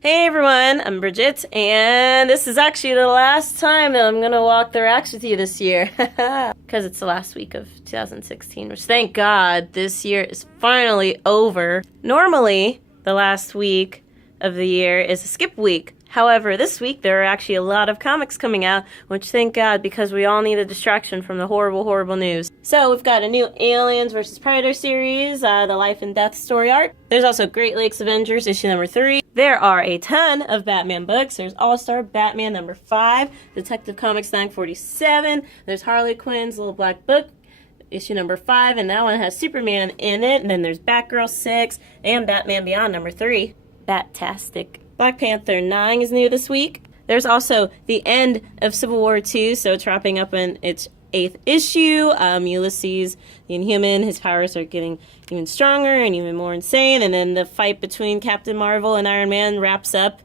Hey everyone, I'm Bridget, and this is actually the last time that I'm going to walk the racks with you this year. Because it's the last week of 2016, which thank God this year is finally over. Normally, the last week of the year is a skip week. However, this week there are actually a lot of comics coming out, which thank God, because we all need a distraction from the horrible, horrible news. So we've got a new Aliens vs. Predator series, the Life and Death story arc. There's also Great Lakes Avengers issue number 3. There are a ton of Batman books. There's All-Star Batman number 5, Detective Comics 947. There's Harley Quinn's Little Black Book, issue number 5, and that one has Superman in it. And then there's Batgirl 6 and Batman Beyond number 3. Batastic. Black Panther 9 is new this week. There's also the end of Civil War II, so it's wrapping up in its 8th issue. Ulysses, the Inhuman, his powers are getting even stronger and even more insane. And then the fight between Captain Marvel and Iron Man wraps up.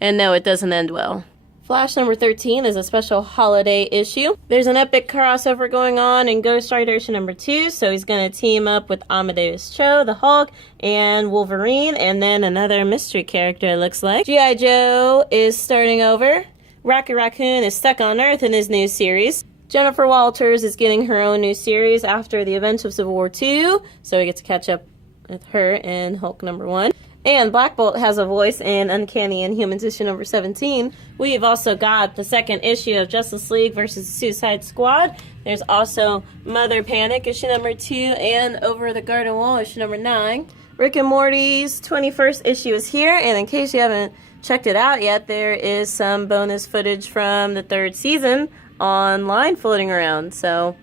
And no, it doesn't end well. Flash number 13 is a special holiday issue. There's an epic crossover going on in Ghost Rider issue number 2, so he's going to team up with Amadeus Cho, the Hulk, and Wolverine, and then another mystery character, it looks like. G.I. Joe is starting over. Rocket Raccoon is stuck on Earth in his new series. Jennifer Walters is getting her own new series after the events of Civil War II, so we get to catch up with her in Hulk number 1. And Black Bolt has a voice in Uncanny Inhumans issue number 17. We've also got the second issue of Justice League versus Suicide Squad. There's also Mother Panic issue number 2 and Over the Garden Wall issue number 9. Rick and Morty's 21st issue is here, and in case you haven't checked it out yet, there is some bonus footage from the 3rd season online floating around, so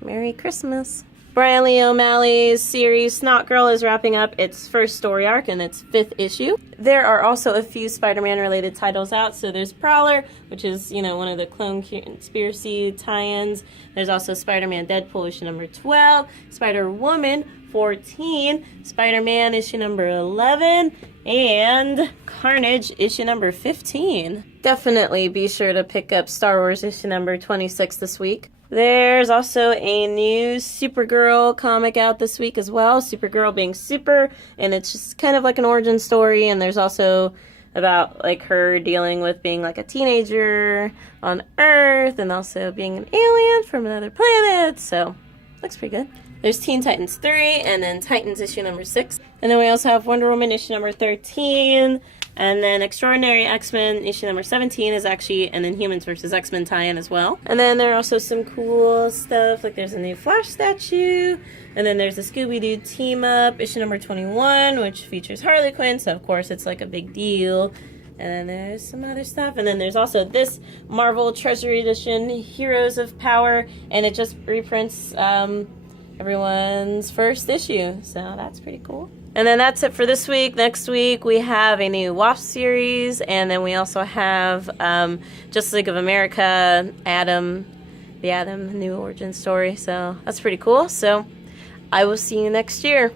Merry Christmas. Brian Lee O'Malley's series Snot Girl is wrapping up its first story arc in its 5th issue. There are also a few Spider-Man related titles out. So there's Prowler, which is, one of the Clone Conspiracy tie-ins. There's also Spider-Man Deadpool issue number 12, Spider-Woman 14, Spider-Man issue number 11, and Carnage issue number 15. Definitely be sure to pick up Star Wars issue number 26 this week. There's also a new Supergirl comic out this week as well, Supergirl being super, and it's just kind of like an origin story, and there's also about her dealing with being a teenager on Earth and also being an alien from another planet, so looks pretty good. There's Teen Titans 3 and then Titans issue number 6, and then we also have Wonder Woman issue number 13. And then Extraordinary X-Men issue number 17 is actually an Inhumans vs. X-Men tie-in as well. And then there are also some cool stuff, there's a new Flash statue. And then there's a Scooby-Doo team-up issue number 21, which features Harley Quinn. So, of course, it's a big deal. And then there's some other stuff. And then there's also this Marvel Treasury Edition, Heroes of Power. And it just reprints everyone's first issue. So that's pretty cool. And then that's it for this week. Next week, we have a new Wasp series, and then we also have Justice League of America, the Atom new origin story. So that's pretty cool. So I will see you next year.